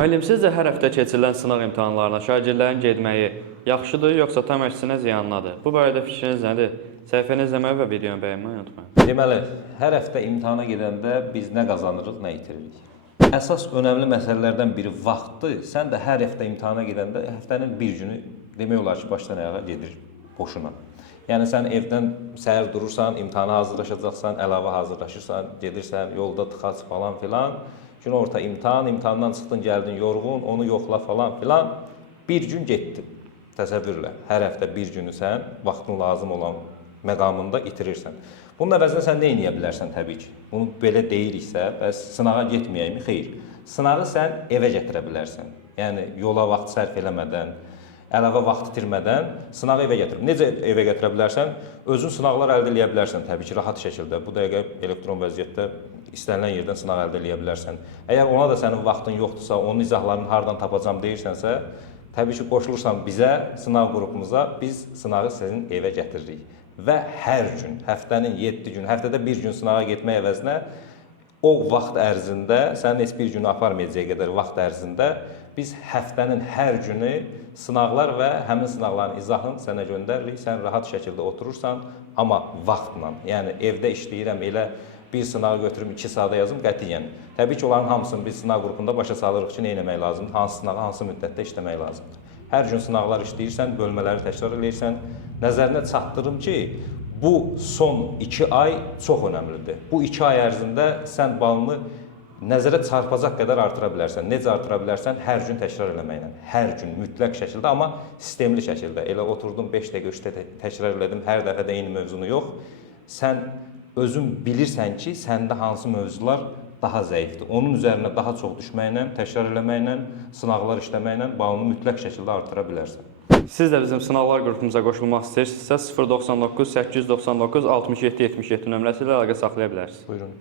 Müəllim, sizcə hər həftə keçirilən sınaq imtahanlarına şagirdlərin getməyi yaxşıdır, yoxsa tam əksinə ziyanlıdır? Bu barədə fikriniz nədir? Səhifəni izləməyi və videonu bəyənməyi unutmayın. Deməli, hər həftə imtahana gedəndə biz nə qazanırıq, nə itiririk? Əsas önəmli məsələlərdən biri vaxtdır. Sən də hər həftə imtahana gedəndə həftənin bir günü demək olar ki, başdan ayağa gedir boşuna. Yəni sən evdən səhər durursan, imtahana hazırlaşacaqsan, əlavə hazırlaşırsan, gedirsən, yolda tıxac falan filan. Gün orta imtahan, imtahandan çıxdın, gəldin yorğun, onu yoxla falan filan. Bir gün getdin. Təsəvvürlə, hər həftə bir günü sən vaxtın lazım olan məqamında itirirsən. Bunun əvəzində sən nə edə bilərsən təbii ki? Bunu belə deyiriksə, bəs sınağa getməyəkmi? Xeyr. Sınağı sən evə gətirə bilərsən. Yəni yola vaxt sərf eləmədən, əlavə vaxt itirmədən sınağı evə gətirib. Necə evə gətirə bilərsən? Özün sınaqlar əldə edə bilərsən təbii ki, rahat şəkildə. Bu dəqiqə elektron vəziyyətdə istənilən yerdən sınaq əldə edə bilərsən. Əgər ona da sənin vaxtın yoxdursa, onun izahlarını hardan tapacam deyirsənsə, təbii ki, qoşulursan bizə, sınaq qrupumuza, biz sınağı sizin evə gətiririk. Və hər gün, həftənin 7 gün, həftədə bir gün sınağa getmək əvəzinə o vaxt ərzində, sənin heç bir günü aparmayacaq qədər vaxt ərzində biz həftənin hər günü sınaqlar və həmin sınaqların izahını sənə göndəririk. Sən rahat şəkildə oturursan, amma vaxtla. Yəni evdə işləyirəm, elə bir sınağı götürüm 2 saata yazım qətiyyən. Təbii ki, onların hamısını biz sınaq qrupunda başa salırıq ki, nə etmək lazımdır, hansı sınağı hansı müddətdə işləmək lazımdır. Hər gün sınaqlar işləyirsən, bölmələri təkrar edirsən. Nəzərinə çatdırım ki, bu son 2 ay çox önəmlidir. Bu 2 ay ərzində sən balını nəzərə çarpacaq qədər artıra bilərsən. Necə artıra bilərsən? Hər gün təkrar eləməklə. Hər gün mütləq şəkildə, amma sistemli şəkildə. Elə oturdum 5 dəqiqə 3 dəqiqə təkrar elədim, hər dəfə də eyni mövzunu yox. Sən özün bilirsən ki, səndə hansı mövzular daha zəifdir. Onun üzərinə daha çox düşməklə, təkrar eləməklə, sınaqlar işləməklə balını mütləq şəkildə artıra bilərsən. Siz də bizim sınaqlar qrupumuza qoşulmaq istəyirsinizsə 099 899 67 77 nömrəsi ilə əlaqə saxlaya bilərsiniz. Buyurun.